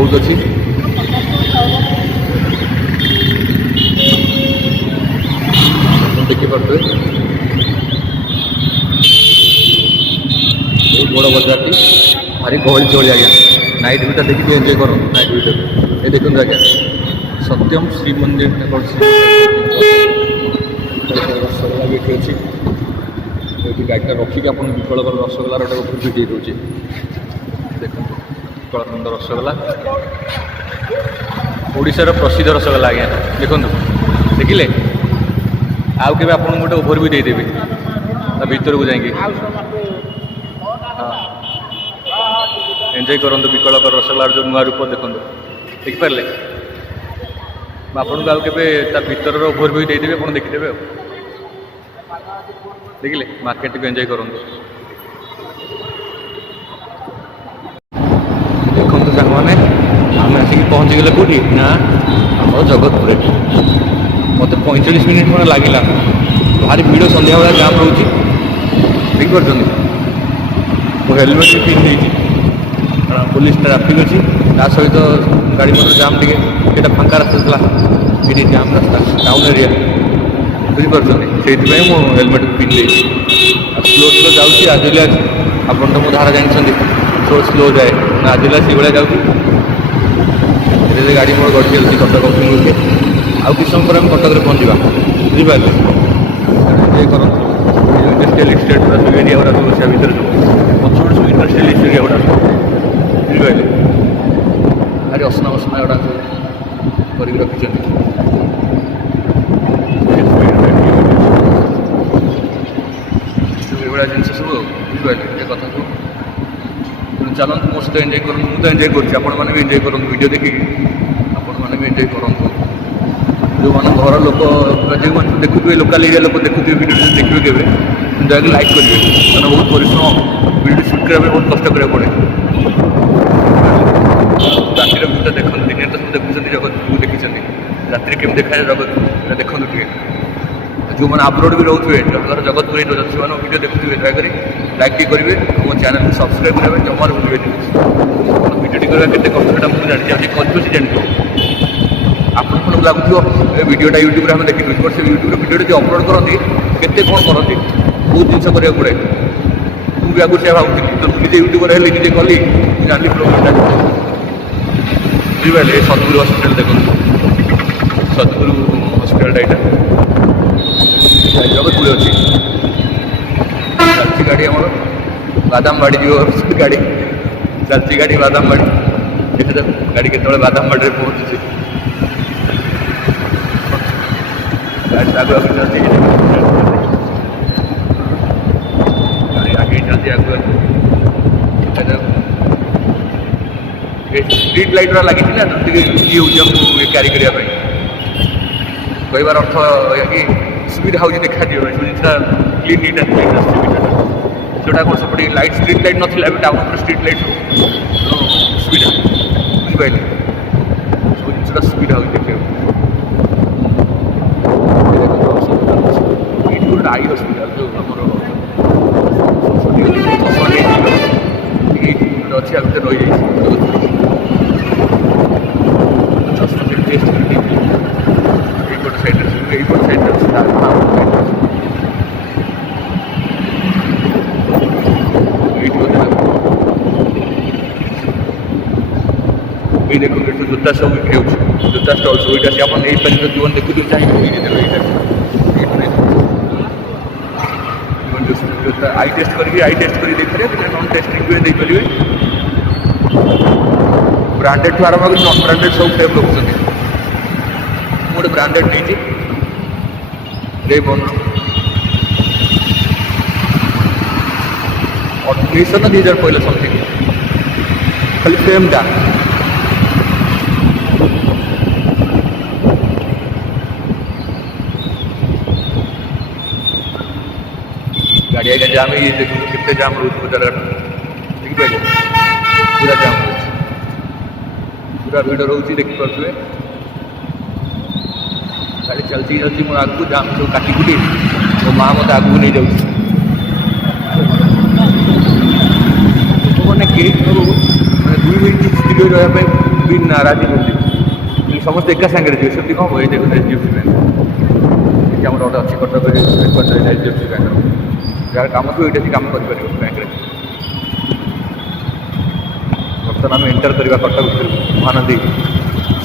बहुत अच्छी देखिपे बहुत बड़ बजार टी भारी गहली चली आज्ञा नाइट व्यूटा देखिए एंजॉय करो नाइट व्यूटा ये देखते आज्ञा सत्यम श्री मंदिर रसगोला भी अच्छी ये गाड़ीटा रखिक आप विकलकर रसगोलार गोटे भिडियो दूसरी देखो विकलखंड रसगोला ओडिशार प्रसिद्ध रसगोला आज्ञा देखो देखिले आउ के आपको गोटे ओभर भी देदेवी भीतर को जाएंगे एंजॉय करूँ विकलकर रसगोलार जो नुआ रूप देखो देखिपारे आपको आउ के भीतर ओभर भी देदेवी आप देखिदेवे देखिले मार्केट को एंजॉय करूँ देखो सांग मैंने आम आसिक पहुँचीगले कौटी ना आम जगतपुर मत 45 मिनिट मैं लगे भारी भिड़ सन्ध्या बेला जाम रोचे देखिपुर हेलमेट भी पिंधि पुलिस ट्राफिक अच्छी ता सहित गाड़ी मोटर जाम टे फांका रास्ता ये जाम रास्ता टाउन एरिया बुझीपार से हेलमेट पिंधि स्लो स्लो जाऊँगी आजुलिया आप तो धारा जानते सो स्लो जाए आजुलिया से भाया जाऊँगी गाड़ी मोड़ गड़ी चलती कटक के आउ कि समय पर आम कटक पहुँचा बुझीपारे एंजॉय करूँ इंडस्ट्रियल इस्टेट सब एरिया गुड़ा सब अच्छे भर पछपट सब इंडस्ट्रियल एरिया गुड़ा बुझीपारे भारी असना मसना गुड़ा सब कर रखी जिन सब बुझे ये कथा सब चलते मो सहित एंजॉय करूँ मुझे एंजॉय करें भी एंजॉय करूँ वीडियो देखिए आपण मैंने भी एंजॉय करूँ जो मान घर लोक जो देखुए लोकाल एरिया लोक देखुए वीडियो देखिए केवे दया लाइक करेंगे मैंने बहुत परिश्रम वीडियो शुट करने बहुत कष्ट करा पड़े रातिर भूटा देखते दिन तो सब देखुं जगत को देखी रातिर केमी देखा जगत देखो टे जो मैंने अपलोड भी रोचे जगतपुर से वीडियो देखुए दयाकोरी लाइक टी करेंगे मो चैनल को सब्सक्राइब करेंगे जमार भूल वीडियो टी करवा के कष्ट मुझे जानी कन्फ्यूज जानी आपको लगुव वीडियोटा यूट्यूब में देखी बट से यूट्यूब वीडियो जो अपलोड करती केते कौन करती बहुत जिन करा पड़े मुझे आगे से भावुली तो निजे यूट्यूबर है निजे कली जानी प्रोग्राम बुझे सतगुरु हस्पिटाल देखो सतगुरु हस्पिटाल यहाँ जगतपुर अच्छी चलती गाड़ी आम बादामबाड़ी जो गाड़ी चलती गाड़ी बादामबाड़ी देखा गाड़ी के बादामबाड़ी में पहुँचे गाड़ी आगे आगे चलती गाड़ी आगे चलती आगे स्ट्रीट लाइट लगी ना ये हमको क्यारी करने कहबार अर्थ कि सुविधा हो देखा दिए जिनसा क्लीन नीट एंड क्लीन जोटा कौन सेपटे लाइट स्ट्रीट लाइट नाला टाउन पर स्ट्रीट लाइट सुविधा बुझे सब जिनसा सुविधा हो देखा आई हस्पिटाल जो आम अच्छी आ भर रही टेस्ट कर साइड ये देखो जूता सब बिक्री हो जूता स्टल सब ये आप जो देखुए चाहिए आई टेस्ट करेंगे आई टेस्ट कर नॉन टेस्टिंग भी देपारे ब्रांडेड ठूँ आरम्भ कर नॉन ब्रांडेड सब फ्लेवर रखुच्च गोटे ब्रांडेड नहीं रेबन 1900 ना 2000 पहले समथिंग खाली फ्रेमटा गाड़ी आगे जाम ही देखो कितने जाम रोज बजार देखिए पूरा जाम पूरा भिड़ रोचे देखिपे गाड़ी चलती चलती मोर आगू जाम सब काटी कुटी मो माँ मत आगू नहीं जाऊँ मैंने कई मैंने 2 मिनट स्थिर रहा ବି ନାରାଜ ହୁଅନ୍ତି ସମସ୍ତେ ଏକା ସାଙ୍ଗରେ ଯିବେ ସେମିତି କ'ଣ ହୁଏ ଦେଖନ୍ତୁ HDFC ବ୍ୟାଙ୍କ ଏଠି ଆମର ଗୋଟେ ଅଛି କଟକରେ HDFC ବ୍ୟାଙ୍କର ଯାହାର କାମ ଥିବ ଏଇଠି ଆସି କାମ କରିପାରିବ ବ୍ୟାଙ୍କରେ। ବର୍ତ୍ତମାନ ଆମେ ଏଣ୍ଟର କରିବା କଟକ ଭିତରକୁ ମହାନଦୀ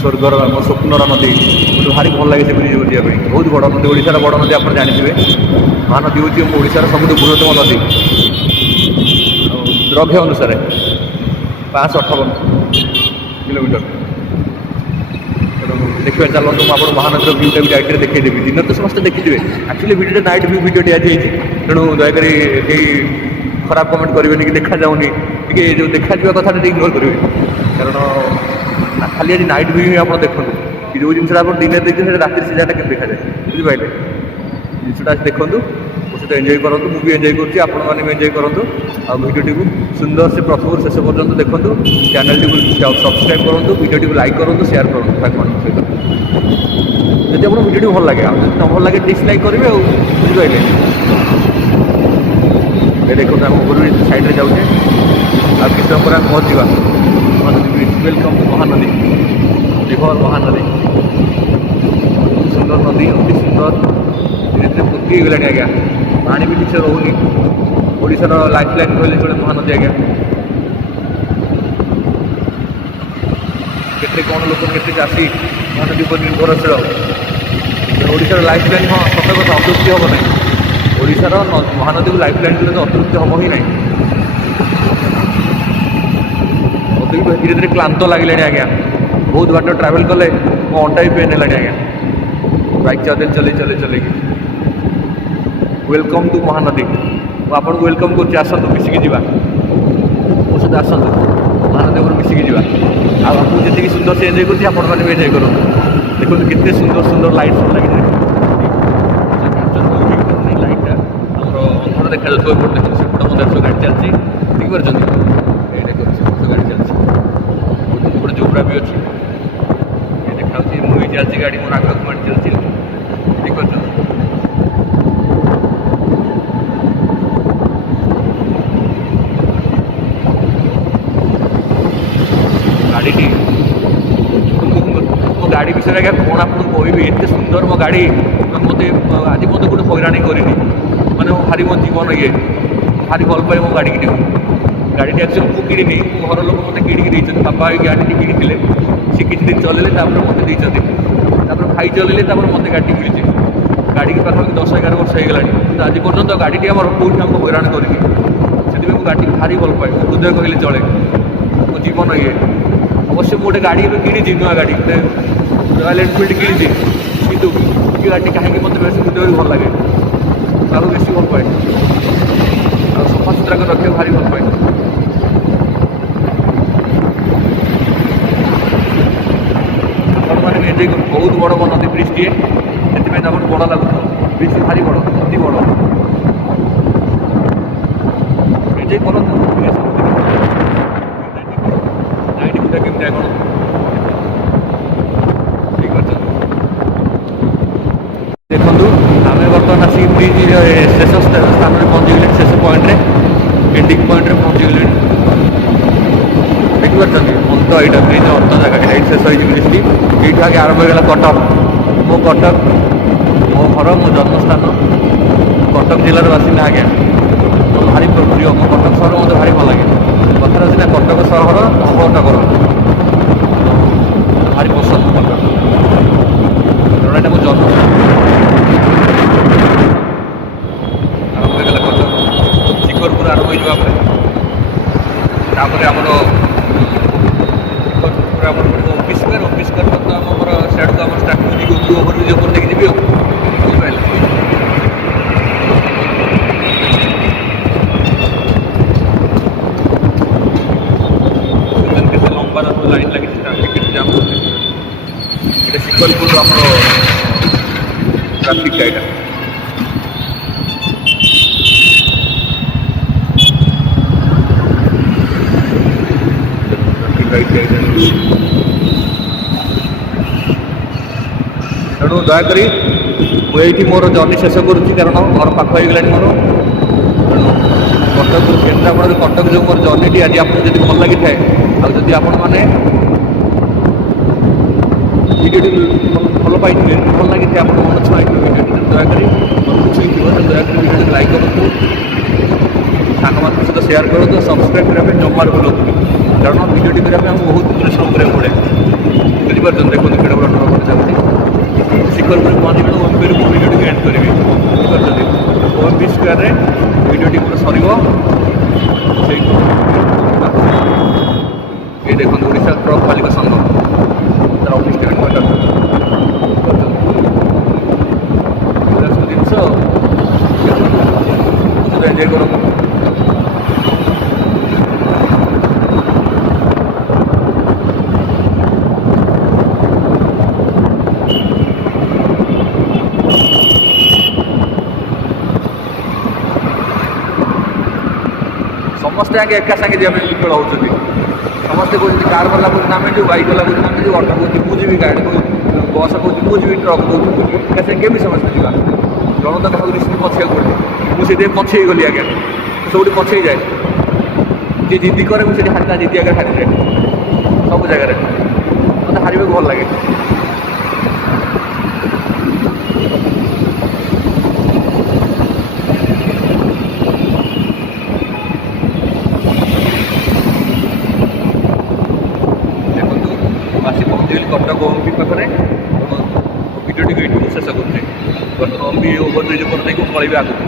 ସ୍ୱର୍ଗର ଆମ ସ୍ୱପ୍ନର ନଦୀ ମୋତେ ଭାରି ଭଲ ଲାଗେ ସେ ବ୍ରିଜ୍ ଯିବା ପାଇଁ ବହୁତ ବଡ଼ ନଦୀ ଓଡ଼ିଶାର ବଡ଼ ନଦୀ ଆପଣ ଜାଣିଥିବେ ମହାନଦୀ ହେଉଛି ଓଡ଼ିଶାର ସବୁଠୁ ବୃହତ୍ତମ ନଦୀ ଆଉ ଦ୍ରବ୍ୟ ଅନୁସାରେ 558 କିଲୋମିଟର। ଦେଖିବା ଚାଲନ୍ତୁ ମୁଁ ଆପଣ ମହାନଦୀର ଭିୟୁଟା ବି ଗାଇଡ଼ରେ ଦେଖେଇଦେବି ଦିନରେ ତ ସମସ୍ତେ ଦେଖିଥିବେ ଆକ୍ଚୁଆଲି ଭିଡ଼ିଓଟା ନାଇଟ୍ ଭିୟୁ ଭିଡ଼ିଓଟି ଆଜି ହେଇଛି ତେଣୁ ଦୟାକରି କେହି ଖରାପ କମେଣ୍ଟ କରିବେନି କି ଦେଖାଯାଉନି ଟିକେ ଯେଉଁ ଦେଖାଯିବା କଥାଟା ଟିକେ ଇଗ୍ନୋର କରିବେ କାରଣ ଖାଲି ଆଜି ନାଇଟ୍ ଭିୟୁ ହିଁ ଆପଣ ଦେଖନ୍ତୁ କି ଯେଉଁ ଜିନିଷଟା ଆପଣ ଦିନରେ ଦେଖିଛନ୍ତି ସେଇଟା ରାତିରେ ସେ ଜାଗାଟା କେମିତି ଦେଖାଯାଏ ବୁଝିପାରିଲେ ଜିନିଷଟା ଆଜି ଦେଖନ୍ତୁ ମୋ ସହିତ ଏନ୍ଜୟ କରନ୍ତୁ ମୁଁ ବି ଏନ୍ଜୟ କରୁଛି ଆପଣମାନେ ବି ଏନ୍ଜୟ କରନ୍ତୁ ଆଉ ଭିଡ଼ିଓଟିକୁ ସୁନ୍ଦର ସେ ପ୍ରଥମରୁ ଶେଷ ପର୍ଯ୍ୟନ୍ତ ଦେଖନ୍ତୁ ଚ୍ୟାନେଲଟିକୁ ସବସ୍କ୍ରାଇବ୍ କରନ୍ତୁ ଭିଡ଼ିଓଟିକୁ ଲାଇକ୍ କରନ୍ତୁ ସେୟାର କରନ୍ତୁ ସାଙ୍ଗମାନଙ୍କ ସହିତ ଯଦି ଆପଣଙ୍କୁ ଭିଡ଼ିଓଟି ଭଲ ଲାଗେ ଆଉ ଯଦି ନ ଭଲ ଲାଗେ ଡିସଲାଇକ୍ କରିବେ ଆଉ ବୁଝିପାରିଲେ ଏ ଦେଖନ୍ତୁ ଆମ ଘରୁ ସାଇଡ଼୍ରେ ଯାଉଛେ ଆଉ କିଛି ସମୟ ପରେ ଆମେ ପହଞ୍ଚିବା Mahanadi bridge welcome to Mahanadi river Mahanadi ସୁନ୍ଦର ନଦୀ ଅତି ସୁନ୍ଦର ଧୀରେ ଧୀରେ ପୋତି ହେଇଗଲାଣି ଆଜ୍ଞା ପାଣି ବି କିଛି ରହୁନି ଓଡ଼ିଶାର ଲାଇଫ୍ ଲାଇନ୍ କହିଲେ ଚଳେ ମହାନଦୀ ଆଜ୍ଞା କେତେ କ'ଣ ଲୋକ କେତେ ଚାଷୀ ମହାନଦୀ ଉପରେ ନିର୍ଭରଶୀଳ ଓଡ଼ିଶାର ଲାଇଫ୍ ଲାଇନ୍ ହଁ ସତ କଥା ଅତୃପ୍ତି ହେବ ନାହିଁ ଓଡ଼ିଶାର ମହାନଦୀକୁ ଲାଇଫ୍ ଲାଇନ୍ କଲେ ତ ଅତୃପ୍ତି ହେବ ହିଁ ନାହିଁ ମୋତେ ବି ଧୀରେ ଧୀରେ କ୍ଲାନ୍ତ ଲାଗିଲାଣି ଆଜ୍ଞା ବହୁତ ବାଟ ଟ୍ରାଭେଲ୍ କଲେ ମୋ ଅଣ୍ଟା ବି ପେନ୍ ହେଲାଣି ଆଜ୍ଞା ବାଇକ୍ ଚଲେଇକି ୱେଲକମ୍ ଟୁ ମହାନଦୀ ମୁଁ ଆପଣଙ୍କୁ ୱେଲକମ୍ କରୁଛି ଆସନ୍ତୁ ମିଶିକି ଯିବା ମୋ ସହିତ ଆସନ୍ତୁ ମହାନଦୀ ଉପରେ ମିଶିକି ଯିବା ଆଉ ଆପଣଙ୍କୁ ଯେତିକି ସୁନ୍ଦର ସେ ଏନ୍ଜୟ କରୁଛି ଆପଣମାନେ ବି ଏନ୍ଜୟ କରନ୍ତୁ ଦେଖନ୍ତୁ କେତେ ସୁନ୍ଦର ସୁନ୍ଦର ଲାଇଟ୍ ସବୁ ଲାଗିଛି ଲାଇଟ୍ଟା ଆମର ଅନ୍ଧାର ଦେଖାଯାଉଥିବ ଏପଟେ ଦେଖନ୍ତୁ ସେପଟ ମନ୍ଦିର ସବୁ ଗାଡ଼ି ଚାଲିଛି ଦେଖିପାରୁଛନ୍ତି ଏଇ ଦେଖନ୍ତୁ ସେପଟ ସବୁ ଗାଡ଼ି ଚାଲିଛି ଗୋଟେ ଯୋବ୍ରା ବି ଅଛି ଏ ଦେଖାଯାଉଛି ମୁଁ ବି ଚାଲିଛି ଗାଡ଼ି ମୋର ଆଗକୁ ମାଡ଼ି ଚାଲିଛି ଦେଖିପାରୁଛନ୍ତି ଗାଡ଼ିଟି ମୋ ଗାଡ଼ି ବିଷୟରେ ଆଜ୍ଞା କ'ଣ ଆପଣଙ୍କୁ କହିବି ଏତେ ସୁନ୍ଦର ମୋ ଗାଡ଼ି ମୋତେ ଆଜି ମୋତେ ଗୋଟେ ହଇରାଣ କରିନି ମାନେ ଭାରି ମୋ ଜୀବନ ଇଏ ଭାରି ଭଲ ପାଏ ମୋ ଗାଡ଼ିକି ଗାଡ଼ିଟି ଆକ୍ଚୁଆଲି ମୁଁ କିଣିନି ମୋ ଘର ଲୋକ ମୋତେ କିଣିକି ଦେଇଛନ୍ତି ବାପା ଏଇ ଗାଡ଼ିଟି କିଣିଥିଲେ ସେ କିଛି ଦିନ ଚଲେଇଲେ ତାପରେ ମୋତେ ଦେଇଛନ୍ତି ତାପରେ ଭାଇ ଚଲେଇଲେ ତାପରେ ମୋତେ ଗାଡ଼ିଟି ମିଳିଛି ଗାଡ଼ିକି ପାଖାପାଖି 10-11 ବର୍ଷ ହେଇଗଲାଣି କିନ୍ତୁ ଆଜି ପର୍ଯ୍ୟନ୍ତ ଗାଡ଼ିଟି ଆମର କେଉଁଠି ଆମକୁ ହଇରାଣ କରିନି ସେଥିପାଇଁ ମୁଁ ଗାଡ଼ିକି ଭାରି ଭଲ ପାଏ ମୋ ହୃଦୟ କହିଲେ ଚଳେ ମୋ ଜୀବନ ଇଏ ଅବଶ୍ୟ ମୁଁ ଗୋଟେ ଗାଡ଼ି ଏବେ କିଣିଛି ନୂଆ ଗାଡ଼ି ଗୋଟେ ରୟାଲ୍ ଏନଫିଲ୍ଡ କିଣିଛି କିନ୍ତୁ ଏ ଗାଡ଼ିଟି କାହିଁକି ମୋତେ ବେଶୀ ହୃଦୟରୁ ଭଲ ଲାଗେ ତାକୁ ବେଶୀ ଭଲ ପାଏ ଆଉ ସଫାସୁତୁରା କରି ରଖିବାକୁ ଭାରି ଭଲ ପାଏ ଆପଣମାନେ ବି ଏନ୍ଜୟ କରନ୍ତୁ ବହୁତ ବଡ଼ ନଦୀ ବ୍ରିଜ୍ଟିଏ ସେଥିପାଇଁ ତ ଆପଣ ବଡ଼ ଲାଗୁଥିବ ବ୍ରିଜ୍ ଭାରି ବଡ଼ ଅତି ବଡ଼ ଏନ୍ଜୟ କରନ୍ତୁ ନାଇଟ୍ ଭିଉଟା କେମିତିଆ କ'ଣ ଠିକ୍ ଅଛି ଦେଖନ୍ତୁ ଆମେ ବର୍ତ୍ତମାନ ଆସିକି ବ୍ରିଜ୍ ଶେଷ ସ୍ଥାନରେ ପହଞ୍ଚିଗଲେଣି ଶେଷ ପଏଣ୍ଟରେ ଏଣ୍ଡିଂ ପଏଣ୍ଟରେ ପହଞ୍ଚିଗଲେଣି ଦେଖିପାରୁଛନ୍ତି ଅନ୍ତ ଏଇଟା ବ୍ରିଜ୍ର ଅନ୍ତ ଜାଗା ଏଇଠି ଶେଷ ହେଇଛି ବ୍ରିଜ୍ଟି ଏଇଠୁ ଆଗେ ଆରମ୍ଭ ହେଇଗଲା କଟକ ମୋ ଘର ମୋ ଜନ୍ମସ୍ଥାନ କଟକ ଜିଲ୍ଲାର ବାସିନ୍ଦା ଆଜ୍ଞା ମୋର ଭାରି ପ୍ରିୟ ମୋ କଟକ ସହର ମୋତେ ଭାରି ଭଲ ଲାଗେ କଥାରେ ଅଛି ନା କଟକ ସହର ନବଟକର ଭାରି ପସନ୍ଦ କଟକ କାରଣ ଏଇଟା ମୋ ଜନ୍ମସ୍ଥାନ ଆରମ୍ଭ ହେଇଗଲା କଟକ ଶିକରପୁର ଆରମ୍ଭ ହେଇଯିବା ପରେ ତାପରେ ଆମର ଆମର ଅଫିସ୍ ସ୍କୋୟାର ତ ଆମର ସିଆଡ଼କୁ ଆମର ଷ୍ଟାର୍ଟ କରିକି ଉପରୁ ଓଭରବ୍ରିଜ୍ ଉପରେ ଦେଇକି ଯିବି ଆଉ ବୁଝିପାରିଲେ କେତେ ଲମ୍ବା ଲାଇନ୍ ଲାଗିଛି ଟ୍ରାଫିକ୍ ଜାମ୍ ହେଉଛି ଏଇଟା ଶିକରପୁର ଆମର ଟ୍ରାଫିକ୍ ଏଇଟା ତେଣୁ ଦୟାକରି ମୁଁ ଏଇଠି ମୋର ଜର୍ଣ୍ଣି ଶେଷ କରୁଛି କାରଣ ଘର ପାଖ ହେଇଗଲାଣି ମୋର ତେଣୁ କଟକରୁ କେନ୍ଦ୍ରାପଡ଼ାରୁ କଟକ ଯେଉଁ ମୋର ଜର୍ଣ୍ଣିଟି ଆଜି ଆପଣଙ୍କୁ ଯଦି ଭଲ ଲାଗିଥାଏ ଆଉ ଯଦି ଆପଣମାନେ ভিডিওটি ଭଲ ପାଇଥିବେ, ଭଲ ଲାଗିଥିବେ, ଆପଣ ମନ ଛୁଆଁଇଥିବେ ଭିଡ଼ିଓଟି, ଦୟାକରି ମନକୁ ଛୁଇଁଥିବ, ତ ଦୟାକରି ଭିଡ଼ିଓଟି ଲାଇକ୍ କରନ୍ତୁ, ସାଙ୍ଗମାନଙ୍କ ସହିତ ସେୟାର କରନ୍ତୁ, ସବସ୍କ୍ରାଇବ୍ କରିବା ପାଇଁ ଜମାରୁ ଭୁଲନ୍ତୁନି, କାରଣ ଭିଡ଼ିଓଟି କରିବା ପାଇଁ ଆମକୁ ବହୁତ ପରିଶ୍ରମ କରିବାକୁ ପଡ଼େ। ବୁଝିପାରୁଛନ୍ତି? ଦେଖନ୍ତୁ କେଡ଼େ ବଡ଼ ଡ୍ର କରିଯାଉଛି। ଶିଖରପୁର ପହଞ୍ଚିଗଲେ ଓଏମ୍ପିରୁ ମୁଁ ଭିଡ଼ିଓଟିକୁ ଏଣ୍ଡ କରିବି। ବୁଝିପାରୁଛନ୍ତି? ଓଏମ୍ପି ସ୍କୋୟାରରେ ଭିଡ଼ିଓଟି ମୋର ସରିବ। ସେଇ ये देखो ओडिशा ट्रक मालिक संघ ତାର ଅଫିସଟା ବି କହିଲା ସବୁ ଜିନିଷ ଏନ୍ଜୟ କରନ୍ତୁ। ସମସ୍ତେ ଆଗେ ଏକା ସାଙ୍ଗେ ଯିବା ପାଇଁ ବିକଳ ହେଉଛନ୍ତି। ସମସ୍ତେ କହୁଛନ୍ତି କାର୍ ବାଲା କହୁଛନ୍ତି ଆମେ ଯିବୁ, ବାଇକ୍ ବାଲା କହୁଛନ୍ତି ଆମେ ଯିବୁ, ଅଟୋ କହୁଛି ମୁଁ ଯିବି, ଗାଡ଼ି ବସ୍ କହୁଛି ମୁଁ ଯିବି, ଟ୍ରକ୍ କହୁଛି ମୁଁ ଯିବି, ଏକା ସାଙ୍ଗେ କେମିତି ସମସ୍ତେ ଯିବା? ଜଣ ତ କାହାକୁ ନିଶ୍ଚିତ ପଛେଇବାକୁ ପଡ଼େ। ମୁଁ ସେଥିପାଇଁ ପଛେଇ ଗଲି ଆଜ୍ଞା, ସବୁଠି ପଛେଇ ଯାଏ। ଯିଏ ଜିଦି କରେ ମୁଁ ସେଠି ହାରିଲା, ଜିଦି ଆଗରେ ହାରିଯାଏ ସବୁ ଜାଗାରେ। ମୋତେ ହାରିବାକୁ ଭଲ ଲାଗେ। ଆସି ପହଞ୍ଚିଗଲି କଟକ ଓମ୍ପି ପାଖରେ। ଭିଡ଼ିଓଟିକୁ ଏଇଠି ମୁଁ ଶେଷ କରୁଛି। ବର୍ତ୍ତମାନ ଓମ୍ପି ଓଭରବ୍ରିଜ୍ ଉପରେ ଦେଇକି ମୁଁ ପଳେଇବି ଆଗକୁ।